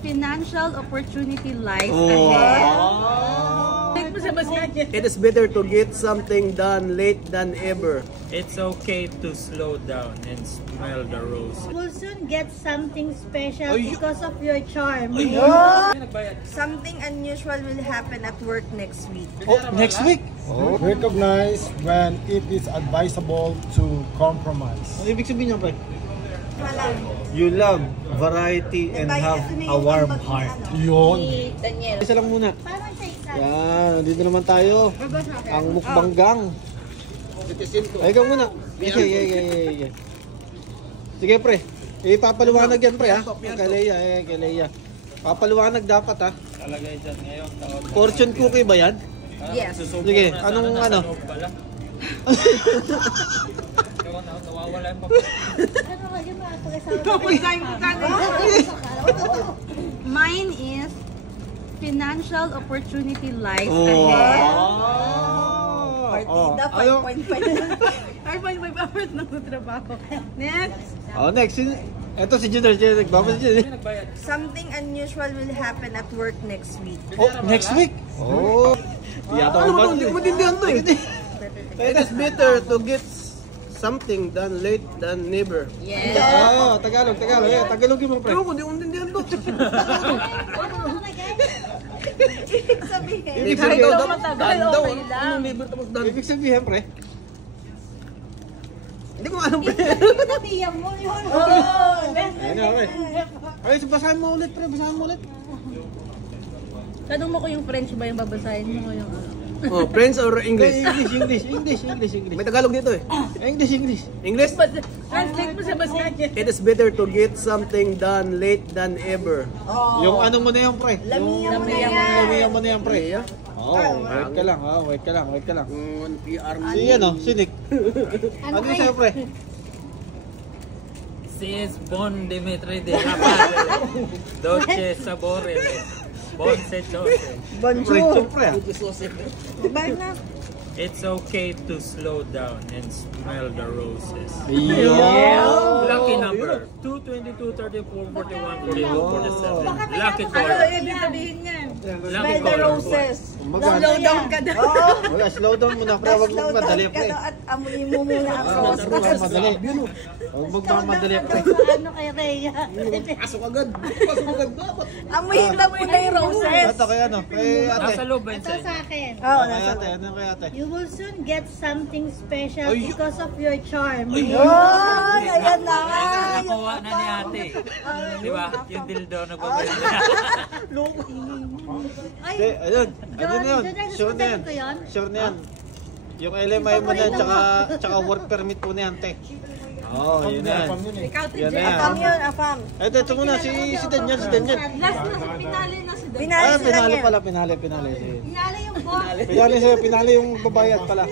financial opportunity lies ahead. It is better to get something done late than ever. It's okay to slow down and smell the rose. You will soon get something special because of your charm. Something unusual will happen at work next week. Oh, next week? Recognize when it is advisable to compromise. Ano ibig sabihin niya, pre? You love variety and have a warm heart. Yun. Daniel. Isa lang muna. Parang sa isa. Yan, dito naman tayo. Ang mukbanggang. Ikaw muna. Okay. Sige, pre. Ipapaliwanag yan, pre, ha? Kay Leia. Papaliwanag dapat, ha? Talagay dyan ngayon. Fortune cookie ba yan? Yes. Sige, anong ano? Nawawala yung Ano ka yun mga Mine is financial opportunity lies ahead. Oh. Dapat point hours ng trabaho. Next. Next. Ito si Junior. Nagbabas si Junior. Something unusual will happen at work next week. Oh, next week? Oh. Yata ko ba? Hindi ko maintindihan to eh. It is better to get something done late than never. Yes. Tagalog. Tagalogin mo, pre. Pero ko, hindi ko maintindihan to. Ibig sabihin. Ibig sabihin daw, matagal, okay lang. Ano never tapos done? Ibig sabihin, pre. Hindi ko alam pre. Nabiyan mo yun. Ayun na, pre. Ay, basahin mo ulit, pre. Basahin mo ulit. Tanong mo ko yung French ba yung babasahin mo ko yung Oh, French or English? English. May Tagalog dito eh. English. English? Translate mo sa basahin. It is better to get something done late than ever. Yung ano mo na yan, pre. Lamiyan mo na yan. Lamiyan mo na yan, pre. Wait ka lang. PR mo. Si Nick. Ano yung sa'yo, pre? Si es Bon Dimitri de Rapal. Dolce Sabore. Bon Sechote. Bonjour, pre. Diba na? It's okay to slow down and smell the roses. Lucky number 2, 22, 34, 41, 42, 47. Lucky Ano color. ibig sabihin niyan? Lucky color. Slow down ka daw. Wala, slow down muna, pre. Huwag mong madali, pre. At amunin mo muna ang roses. Huwag mong madali. Huwag mong madali, pre. Ano kay Rhea? Pasok agad. Amunin na muna yung roses. Ito, kaya ano? Kay ate. Nasa loob ba yun Ito sa inyo? sa akin. Oo, Kay ate. Ano kay ate? You will soon get something special because of your charm. Ayan na nga. Nakuha na ni ate. Di ba? Yung dildo na gagawin na. Ayun. Ano na yun? Sure na yan. ko yun? Sure na yan. Yung LMI mo na yan, tsaka work permit po na yan, te. Yun na yan. Yan na yan. Afam yun, afam. Ito muna, si Daniel. Last na sa pinali na si Daniel. Pinali pala, pinali. Pinala yung boss. Pinali yung babayad pala.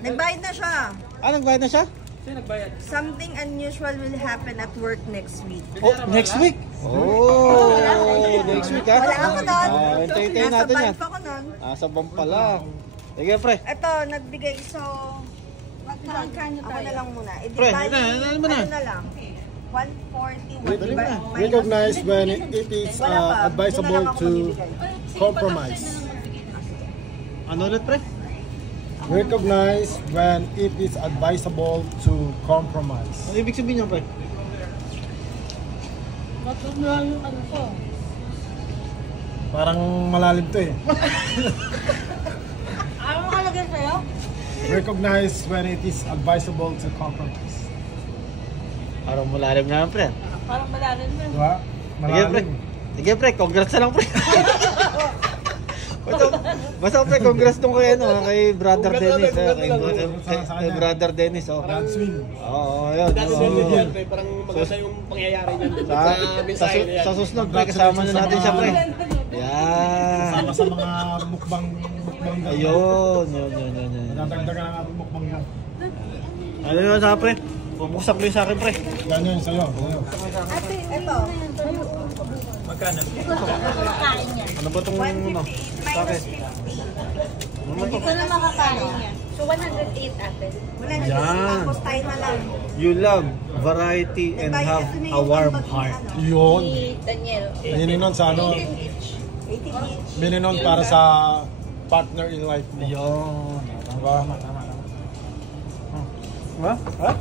Nagbayad na siya. Nagbayad na siya? Sino nagbayad? Something unusual will happen at work next week. Oh, next week? Next week, ha? Wala ako doon. Hintayin natin yan. Nasa bank ako nun. Sa bank pala. Sige, pre. Ito, nagbigay so... Magkano tayo? Ako na lang muna. Pre, ano mo na? Ano na lang? 140. Recognize when it is advisable to compromise. Ano ulit, pre? Recognize when it is advisable to compromise. Ano ibig sabihin niya, pre? Parang malalim to eh. Ano makalagay sa'yo? Recognize when it is advisable to compromise. Parang malalim na, pre. Parang malalim na. Diba? Malalim. Sige, pre. Congrats na lang, pre. Basta, pre, congrats nung kay Brother Dennis. Kay Brother Dennis, God swing. Yun. Parang maganda yung pangyayari niyan. Sa susunod, pre, kasama na natin siya, pre. Yan. Sama sa mga mukbang Ayun. Nadagdagan ang ating mukbang yan. Ano yun sa pre? Bubuksan ko yung sa akin, pre. Yan yun, sa'yo. Ate, ito. Magkano? Makakain niya. Ano ba itong ano? 158 Bakit? minus 50. Hindi ko na makakain niya. So 108 ate. Wala na Yan. tapos tayo na lang. You love variety and have a warm heart. Yun. Si Daniel. Bininon sa ano, 18 each. 18 each. bininon para sa partner in life mo. Yun. Diba? Ha? Ha?